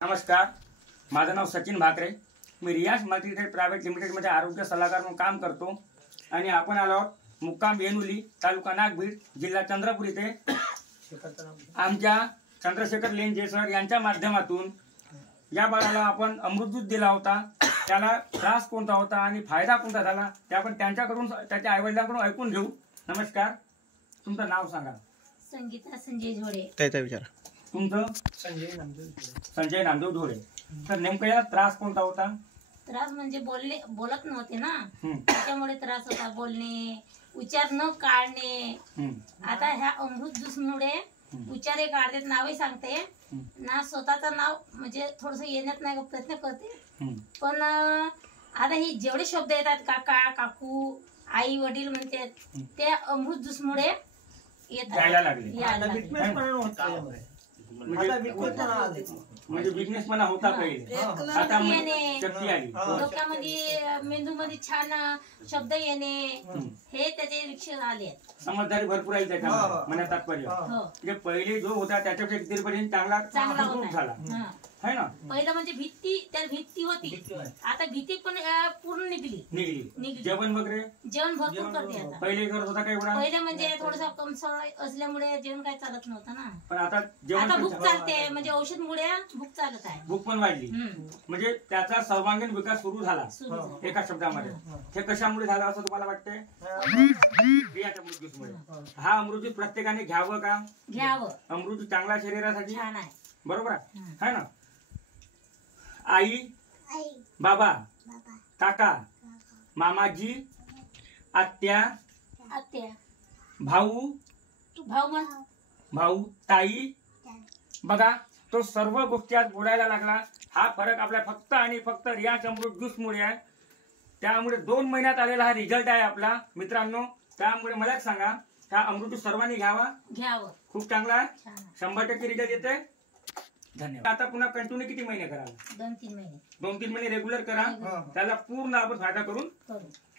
नमस्कार, माझं नाव सचिन भाकरे. मी रियाज मल्टीट्रेड प्रायव्हेट लिमिटेडमध्ये आरोग्य सल्लागार म्हणून काम करतो आणि आपण आलो आहोत मुक्काम येनुली, तालुका नागभीड, जिल्हा चंद्रपूर इथे आमच्या चंद्रशेखर लेंजे सर यांच्या माध्यमातून या बाळाला आपण अमृत दूध दिला होता. त्याला त्रास कोणता होता आणि फायदा कोणता झाला ते आपण त्यांच्याकडून, त्याच्या आईवडिलांकडून ऐकून घेऊ. नमस्कार, तुमचं नाव सांगा. संगीता संजय झोडे. त्याचा विचार. तुमचं? संजय नामदेव ढोरे. तर नेमकं या त्रास कोणता होता? त्रास म्हणजे बोलत नव्हते ना, त्याच्यामुळे त्रास होता. बोलणे, उच्चार न काढणे. आता ह्या अमृत ज्यूसमुळे उच्चार काढते, नावही सांगते ना, स्वतःचं नाव म्हणजे थोडस येण्यात नाही प्रयत्न करते. पण आता हे जेवढे शब्द येतात, काका, काकू, आई, वडील म्हणते, ते अमृत ज्यूसमुळे यायला लागले. म्हणजे विकनेसपणा होता पहिले, आता शक्ती आली. डोक्यामध्ये, मेंदूमध्ये छान शब्द येणे, हे त्याचे लक्षण आले. समजदारी भरपूर आहे त्याच्या मनात तात्पर्य. म्हणजे पहिले जो होता त्याच्यापेक्षा कितीपर्यंत चांगला झाला है ना. पहिलं म्हणजे भीती, त्या भीती होती, आता भीती पण पूर्ण निघली. जेवण वगैरे जेवण भरपूर करते आता. पहिले करत होता काही पहिले म्हणजे थोडस कमसोड असल्यामुळे जेवण काही चालत नव्हतं ना. पण आता जेवण भूक चालते, म्हणजे औषध मुळे भूक चालत आहे. भूक पण वाढली, म्हणजे त्याचा सर्वांगीण विकास सुरू झाला. एका शब्दामध्ये हे कशामुळे झालं असं तुम्हाला वाटतंय? रियाच्या अमृत ज्यूसमुळे. हा अमृत ज्यूस प्रत्येकाने घ्यावं का? घ्यावं. अमृत ज्यूस चांगला शरीरासाठी छान आहे. बरोबर आहे ना. आई, बाबा, काका, मामाजी, आत्या, भाऊ, ताई, बघा तो सर्व गोष्टी आज बोलायला लागला. हा फरक आपल्या फक्त आणि फक्त रियाज अमृत ज्यूस मुळे आहे. त्यामुळे 2 महिन्यात आलेला हा रिझल्ट आहे आपला मित्रांनो. त्यामुळे मला सांगा, हा अमृत ज्यूस सर्वांनी घ्यावं. खूप चांगला आहे, 100% रिझल्ट येते. धन्यवाद. आता पुन्हा कंटिन्यू किती महिने कराल? 2-3 महिने रेग्युलर करा. त्याला पूर्ण आपण फायदा करून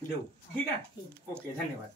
देऊ. ठीक आहे. ओके, धन्यवाद.